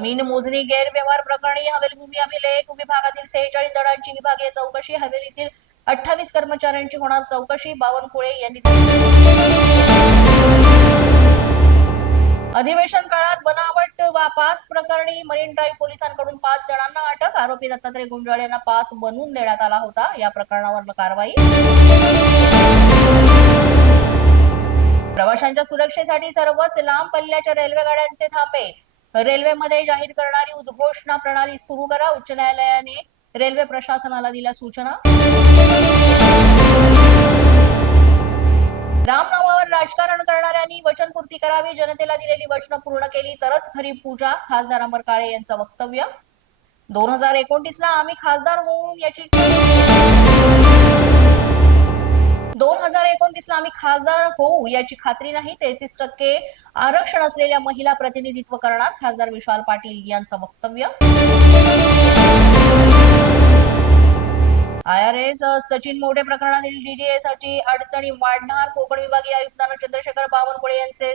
जमीन मोजणी गैरव्यवहार प्रकरणी हवेली भूमी अभिलेख विभागातील 46 जणांची विभागीय चौकशी, हवेलीतील 28 कर्मचाऱ्यांची होणार चौकशी, बावनकुळे यांनी अधिवेशन काळात बनावट पास प्रकरणी मरीन ड्राईव्ह पोलिसांकडून 5 जणांना अटक, आरोपी दत्तात्रय गुंजाळ यांना पास बनवून देण्यात आला होता. या प्रकरणावर कारवाई. प्रवाशांच्या सुरक्षेसाठी सर्वच लांब पल्ल्याच्या रेल्वे गाड्यांचे थांबे, रेल्वेमध्ये जाहीर करणारी उद्घोषणा प्रणाली सुरू करा, उच्च न्यायालयाने रेल्वे प्रशासनाला दिल्या सूचना. रामनामावर राजकारण करणाऱ्यांनी वचनपूर्ती करावी, जनतेला दिलेली वचनं पूर्ण केली तरच खरी पूजा, खासदार अमर काळे यांचं वक्तव्य. 2029 ला आम्ही खासदार होऊन याची 2029 ला आम्ही खासदार होऊ याची खात्री नाही, 33% आरक्षण असलेल्या महिला प्रतिनिधित्व करणार, खासदार विशाल पाटील यांचं वक्तव्य. IRS सचिन मोठे प्रकरणातील DDA-साठी अडचणी वाढणार, कोकण विभागीय आयुक्तांना चंद्रशेखर बावनकुळे यांचे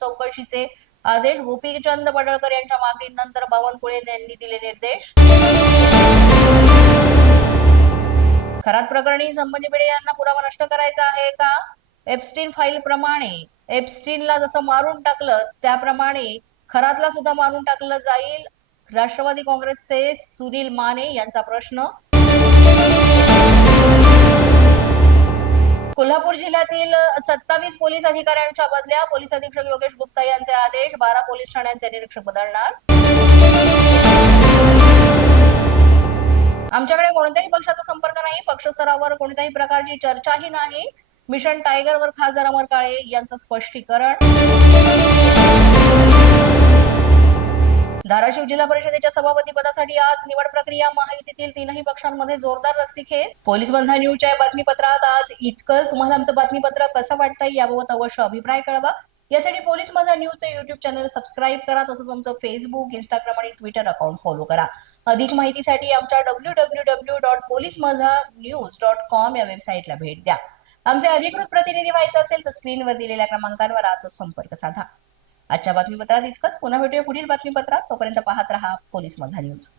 चौकशीचे आदेश, गोपीचंद पडळकर यांच्या मागणीनंतर बावनकुळे यांनी दिले निर्देश. खरात प्रकरणी संभाजी भिडे यांना पुरावा नष्ट करायचा आहे का? एप्स्टीन फाईल प्रमाणे एप्स्टीनला जसं मारून टाकलं त्याप्रमाणे खरातला सुद्धा मारून टाकलं जाईल, राष्ट्रवादी काँग्रेसचे सुनील माने यांचा प्रश्न. कोल्हापूर जिल्ह्यातील 27 पोलीस अधिकाऱ्यांच्या बदल्या, पोलीस अधीक्षक योगेश गुप्ता यांचे आदेश, 12 पोलीस ठाण्यांचे निरीक्षक बदलणार. आमच्याकडे कोणत्याही पक्षाचा संपर्क नाही, पक्ष स्तरावर कोणत्याही प्रकारची चर्चाही नाही, मिशन टायगरवर खासदार अमर काळे यांचं स्पष्टीकरण. धाराशिव जिल्हा परिषदेच्या सभापती पदासाठी आज निवड प्रक्रिया, महायुतीतील 3ही पक्षांमध्ये जोरदार रस्सीखेच. पोलीस माझा न्यूजच्या बातमीपत्रात आज इतकंच. तुम्हाला आमचं बातमीपत्र कसं वाटतंय याबाबत अवश्य अभिप्राय कळवा. यासाठी पोलीस माझा न्यूजचे युट्यूब चॅनल सबस्क्राईब करा, तसंच आमचं फेसबुक, इंस्टाग्राम आणि ट्विटर अकाउंट फॉलो करा. अधिक माहितीसाठी आमच्या www.policemazhanews.com या वेबसाईटला भेट द्या. आमचे अधिकृत प्रतिनिधी व्हायचं असेल तर स्क्रीनवर दिलेल्या क्रमांकांवर आजच संपर्क साधा. आजच्या बातमीपत्रात इतकंच. पुन्हा भेटूया पुढील बातमीपत्रात. तोपर्यंत पाहत रहा पोलीस माझा न्यूज.